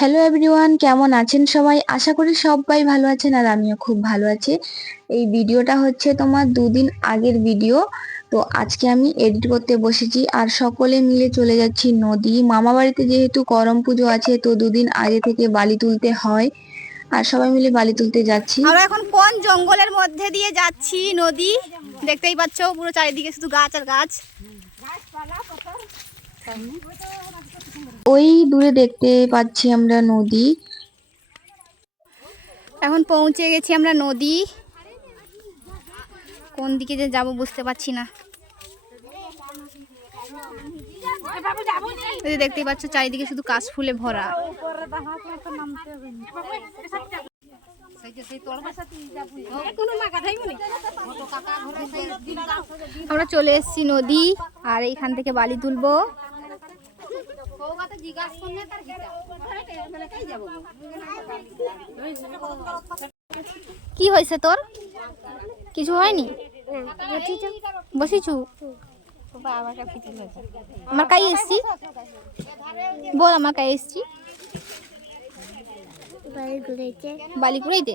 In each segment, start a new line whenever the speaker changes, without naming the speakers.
Hello everyone কেমন আছেন সবাই? আশা করি সবাই ভালো আছেন আর আমিও খুব ভালো আছি। এই ভিডিওটা হচ্ছে তোমার দুদিন আগের ভিডিও। তো আজকে আমি এডিট করতে বসেছি আর সকলে মিলে চলে যাচ্ছি নদী। মামা বাড়িতে যেহেতু করম পুজো আছে, তো দুদিন আগে থেকে বালি তুলতে হয়। আর সবাই মিলে বালি তুলতে যাচ্ছি।
আমরা এখন কোন জঙ্গলের মধ্যে দিয়ে যাচ্ছি নদী? দেখতেই পাচ্ছ পুরো চারিদিকে শুধু গাছ আর গাছ।
ওই দূরে দেখতে পাচ্ছি আমরা নদী।
এখন পৌঁছে গেছি আমরা নদী। কোন দিকে যে যাব বুঝতে পারছি না। দেখতেই পাচ্ছ, চারিদিকে শুধু কাশ ফুলে ভরা। আমরা চলে এসেছি নদী, আর এইখান থেকে বালি তুলবো। কি হয়েছে তোর? কিছু হয়নি? বসিছু? আমার কাই এসছি। বল, আমার কাই এসছি। বালি কুড়াইতে?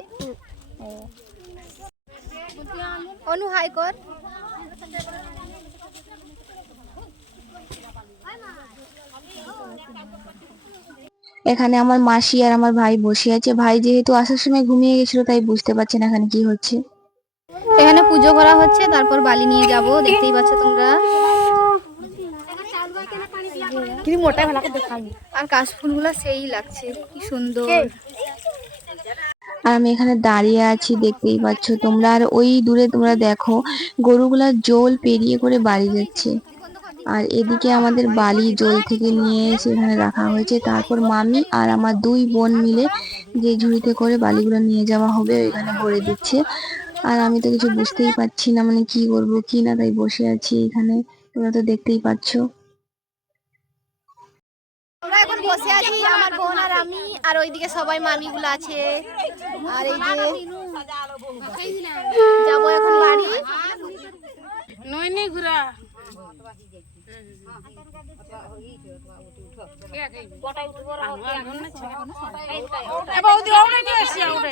অনু হাই কর।
এখানে আমার মাসি আর আমার ভাই বসে আছে। ভাই যেহেতু আসার সময় ঘুমিয়ে গেছিল তাই বুঝতে পারছে না এখানে কি হচ্ছে।
এখানে পুজো করা হচ্ছে তারপর বালি নিয়ে যাব। দেখতেই পাচ্ছ তোমরা। আর কাশফুলগুলো সেই লাগছে কি সুন্দর।
আর আমি এখানে দাঁড়িয়ে আছি দেখতেই পাচ্ছ তোমরা। আর ওই দূরে তোমরা দেখো গরুগুলা জল পেরিয়ে করে বাড়ি যাচ্ছে। আর এদিকে আমাদের বালি জল থেকে নিয়ে এসে এখানে রাখা হয়েছে। তারপর মামি আর আমার দুই বোন মিলে যে ঝুড়িতে করে বালিগুলো নিয়ে যাওয়া হবে ওইখানে ভরে দিচ্ছে। আর আমি তো কিছু বুঝতেই পারছি না মানে কি করব কি না তাই বসে আছি এখানে তোমরা তো দেখতেই পাচ্ছ।
আমরা এখন বসে আছি আমার বোন আর আমি আর ওইদিকে সবাই মামিগুলো আছে। আর এই যে যাব এখন বাড়ি।
নইনি ঘুরা। એ બહુ દેવડે નહીં હશે આવડે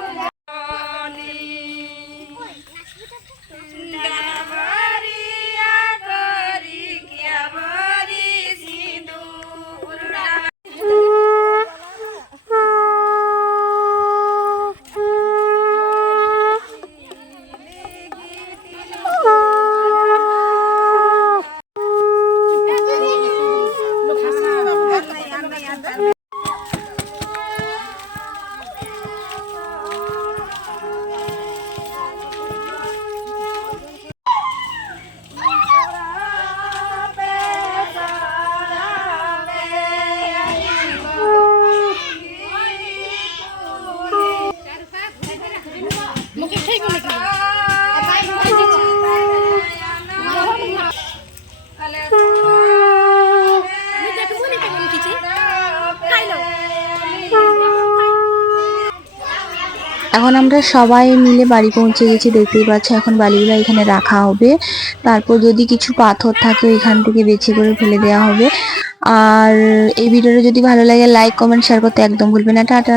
এখন আমরা সবাই মিলে বাড়ি পৌঁছে গেছি, দেখতেই পাচ্ছি এখন বালিগুলো এখানে রাখা হবে। তারপর যদি কিছু পাথর থাকে, এখান থেকে বেছে করে ফেলে দেওয়া হবে। আর এই ভিডিওটা যদি ভালো লাগে লাইক কমেন্ট শেয়ার করতে একদম ভুলবে না। টাটা।